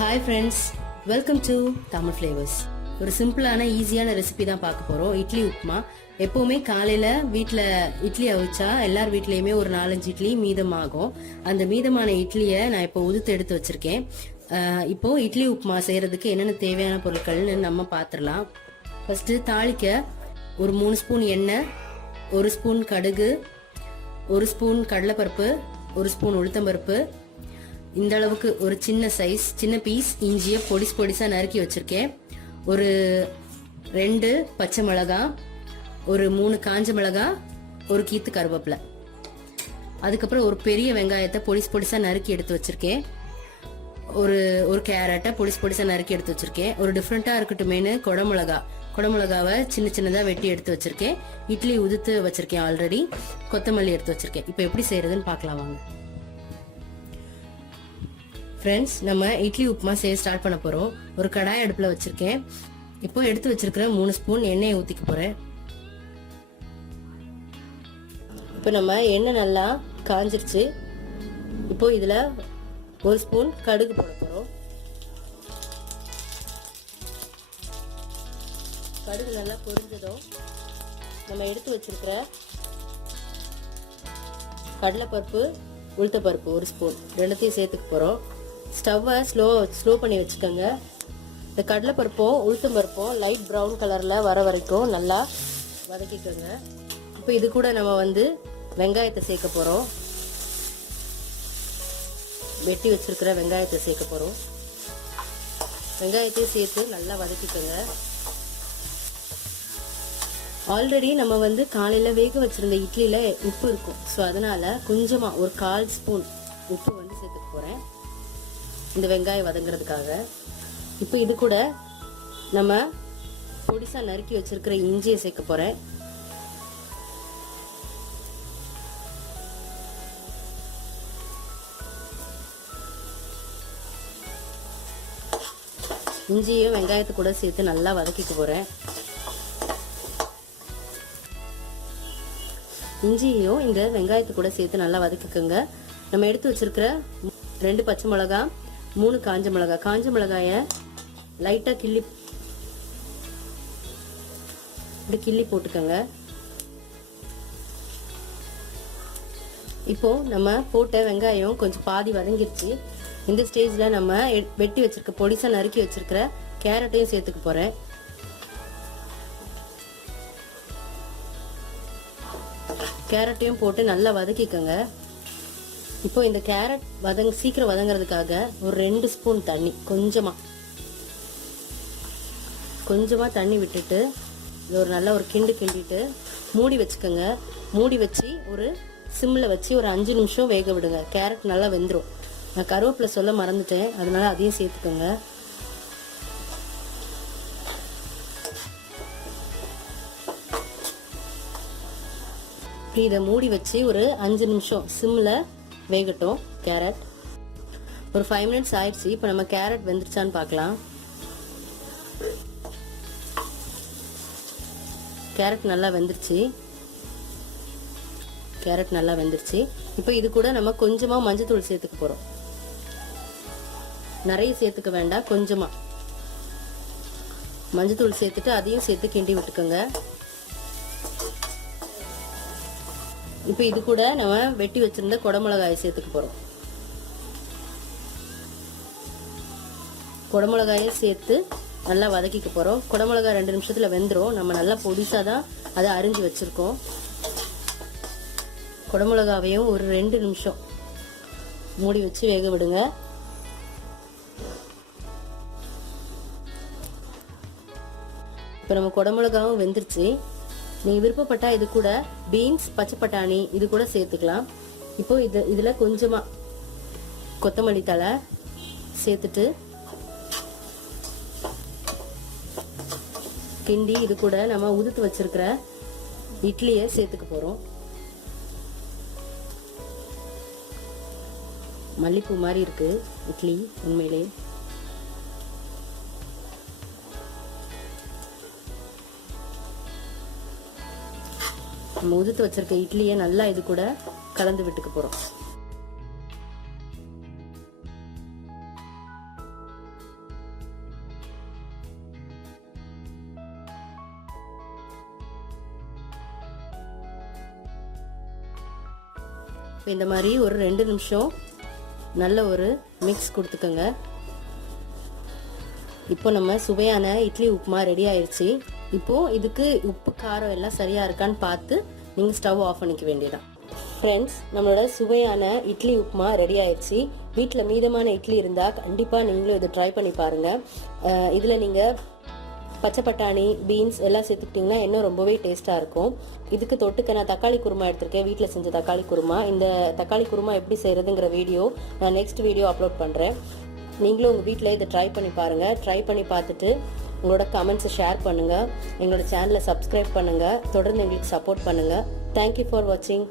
Hi friends, welcome to Tamil flavours. ஒரு சிம்பிளான ஈஸியான ரெசிபி தான் பார்க்க போகிறோம். இட்லி உப்புமா. எப்போவுமே காலையில் வீட்டில் இட்லி அவிச்சா எல்லார் வீட்லேயுமே ஒரு 4-5 இட்லி மீதமாகும். அந்த மீதமான இட்லியை நான் இப்போ உதுத்து எடுத்து வச்சுருக்கேன். இப்போ இட்லி உப்புமா செய்கிறதுக்கு என்னென்ன தேவையான பொருட்கள்னு நம்ம பார்த்துடலாம். ஃபஸ்ட்டு தாளிக்க ஒரு 3 ஸ்பூன் எண்ணெய், 1 ஸ்பூன் கடுகு, 1 ஸ்பூன் கடலைப்பருப்பு, 1 ஸ்பூன் உளுத்தம்பருப்பு, இந்த அளவுக்கு ஒரு சின்ன பீஸ் இஞ்சியை பொடிசா நறுக்கி வச்சிருக்கேன். ஒரு 2 பச்சை மிளகா, ஒரு 3 காஞ்ச மிளகா, ஒரு கீத்து கருவேப்பிலை, அதுக்கப்புறம் ஒரு பெரிய வெங்காயத்தை பொடிசா நறுக்கி எடுத்து வச்சிருக்கேன். ஒரு கேரட்டை பொடிசா நறுக்கி எடுத்து வச்சிருக்கேன். ஒரு டிஃப்ரெண்டா இருக்கட்டுமேனு குடமிளகாவை சின்னதா வெட்டி எடுத்து வச்சிருக்கேன். இட்லி உதுத்து வச்சிருக்கேன் ஆல்ரெடி. கொத்தமல்லி எடுத்து வச்சிருக்கேன். இப்போ எப்படி செய்யறதுன்னு பார்க்கலாம் வாங்க. ஃப்ரெண்ட்ஸ், நம்ம இட்லி உப்புமா செய்ய ஸ்டார்ட் பண்ண போறோம். ஒரு கடாய் அடுப்புல வச்சிருக்கேன். இப்போ எடுத்து வச்சிருக்கிற 3 ஸ்பூன் எண்ணெயை ஊத்திக்க போறேன். இப்போ நம்ம எண்ணெய் நல்லா காஞ்சிருச்சு. இப்போ இதுல 1 ஸ்பூன் கடுகு போட போறோம். கடுகு நல்லா பொரிஞ்சதும் நம்ம எடுத்து வச்சிருக்கிற கடலைப்பருப்பு, உளுத்தப்பருப்பு 1 ஸ்பூன் ரெண்டுத்தையும் சேர்த்துக்க போறோம். ஸ்டவ்வை ஸ்லோ பண்ணி வச்சுக்கோங்க. இந்த கடலைப்பருப்பும் உளுத்தம்பருப்பும் லைட் ப்ரௌன் கலர்ல வர வரைக்கும் நல்லா வதக்கிக்கோங்க. இப்போ இது கூட நம்ம வெங்காயத்தை சேர்க்க போறோம். வெட்டி வச்சிருக்கிற வெங்காயத்தை சேர்க்க போறோம். வெங்காயத்தையும் சேர்த்து நல்லா வதக்கிக்கோங்க. ஆல்ரெடி நம்ம காலையில வேக வச்சிருந்த இட்லியில உப்பு இருக்கும். ஸோ அதனால கொஞ்சமா ஒரு 1/4 ஸ்பூன் உப்பு சேர்த்துக்க போறேன் இந்த வெங்காயம் வதங்குறதுக்காக. இப்போ இது கூட நம்ம பொடிசா நறுக்கி வச்சிருக்கிற இஞ்சியை சேர்க்க போறேன். இஞ்சியும் வெங்காயத்தை கூட சேர்த்து நல்லா வதக்கிக்க போறேன். இஞ்சியையும் இந்த வெங்காயத்தை கூட சேர்த்து நல்லா வதக்கிக்கோங்க. நம்ம எடுத்து வச்சிருக்கிற 2 பச்சை மிளகா, 3 காஞ்ச மிளகாய லைட்டா கிள்ளி போட்டுக்கோங்க. இப்போ நம்ம போட்ட வெங்காயம் கொஞ்சம் பாதி வதங்கிருச்சு. இந்த ஸ்டேஜ்ல நம்ம வெட்டி வச்சிருக்க பொடிசா நறுக்கி வச்சிருக்கிற கேரட்டையும் சேர்த்துக்க போறேன். கேரட்டையும் போட்டு நல்லா வதக்கிக்கோங்க. இப்போ இந்த கேரட் சீக்கிரம் வதங்கிறதுக்காக ஒரு 2 ஸ்பூன் தண்ணி, கொஞ்சமா தண்ணி விட்டுட்டு ஒரு நல்ல ஒரு கிண்டிட்டு மூடி வச்சுக்கோங்க. மூடி வச்சு ஒரு சிம்ல வச்சு ஒரு 5 நிமிஷம் வேக விடுங்க. கேரட் நல்லா வெந்துடும். நான் கருவேப்பிலை சொல்ல மறந்துட்டேன், அதனால அதையும் சேர்த்துக்கோங்க. இதை மூடி வச்சு ஒரு 5 நிமிஷம் சிம்ல வேகட்டும். கேரட் ஒரு 5 மினிட்ஸ் ஆயிடுச்சு. இப்போ நம்ம கேரட் வெந்துருச்சான்னு பார்க்கலாம். கேரட் நல்லா வெந்துருச்சு. இப்போ இது கூட நம்ம கொஞ்சமா மஞ்சத்தூள் சேர்த்துக்க போறோம். நிறைய சேர்த்துக்க வேண்டாம், கொஞ்சமா மஞ்சத்தூள் சேர்த்துட்டு அதையும் சேர்த்து கிண்டி விட்டுக்கோங்க. இப்போ இது கூட நம்ம வெட்டி வச்சிருந்த குடமிளகாயை சேர்த்துக்க போறோம். குடமிளகாயை சேர்த்து நல்லா வதக்கிக்க போறோம். குடமிளகாய் 2 நிமிஷத்துல வெந்துடும். நம்ம நல்லா பொடிசா தான் அதை அரிஞ்சு வச்சிருக்கோம். குடமிளகாவையும் ஒரு 2 நிமிஷம் மூடி வச்சு வேக விடுங்க. இப்போ நம்ம குடமிளகாவும் வெந்துருச்சு. நீங்க விருப்பப்பட்டா இது கூட பீன்ஸ், பச்சை பட்டாணி இது கூட சேர்த்துக்கலாம். இப்போ இதுல கொஞ்சமா கொத்தமல்லி தழை சேர்த்துட்டு கிண்டி இது கூட நம்ம உதுத்து வச்சிருக்கிற இட்லியை சேர்த்துக்க போறோம். மல்லிப்பூ மாதிரி இருக்கு இட்லி உண்மையிலே. நம்ம உதுத்து வச்சிருக்க இட்லியை நல்லா இது கூட கலந்து விட்டுக்க போறோம். இந்த மாதிரி ஒரு 2 நிமிஷம் நல்ல ஒரு மிக்ஸ் கொடுத்துக்கோங்க. இப்போ நம்ம சுவையான இட்லி உப்புமா ரெடி ஆயிடுச்சு. இப்போ இதுக்கு உப்பு காரம் எல்லாம் சரியா இருக்கான்னு பார்த்து நீங்க ஸ்டவ் ஆஃப் பண்ணிக்க வேண்டியதான். ஃப்ரெண்ட்ஸ், நம்மளோட சுவையான இட்லி உப்புமா ரெடி ஆயிடுச்சு. வீட்டில் மீதமான இட்லி இருந்தால் கண்டிப்பாக நீங்களும் இதை ட்ரை பண்ணி பாருங்க. இதில் நீங்கள் பச்சை பட்டாணி, பீன்ஸ் எல்லாம் சேர்த்துக்கிட்டிங்கன்னா இன்னும் ரொம்பவே டேஸ்ட்டாக இருக்கும். இதுக்கு தொட்டுக்க நான் தக்காளி குருமா எடுத்திருக்கேன், வீட்டில் செஞ்ச தக்காளி குருமா. இந்த தக்காளி குருமா எப்படி செய்கிறதுங்கிற வீடியோ நான் நெக்ஸ்ட் வீடியோ அப்லோட் பண்ணுறேன். நீங்களும் உங்கள் வீட்டில் இதை ட்ரை பண்ணி பாருங்கள். ட்ரை பண்ணி பார்த்துட்டு உங்களோட கமெண்ட்ஸை ஷேர் பண்ணுங்கள். எங்களோட சேனலை சப்ஸ்கிரைப் பண்ணுங்கள். தொடர்ந்து எங்களுக்கு சப்போர்ட் பண்ணுங்கள். தேங்க்யூ ஃபார் வாட்சிங்.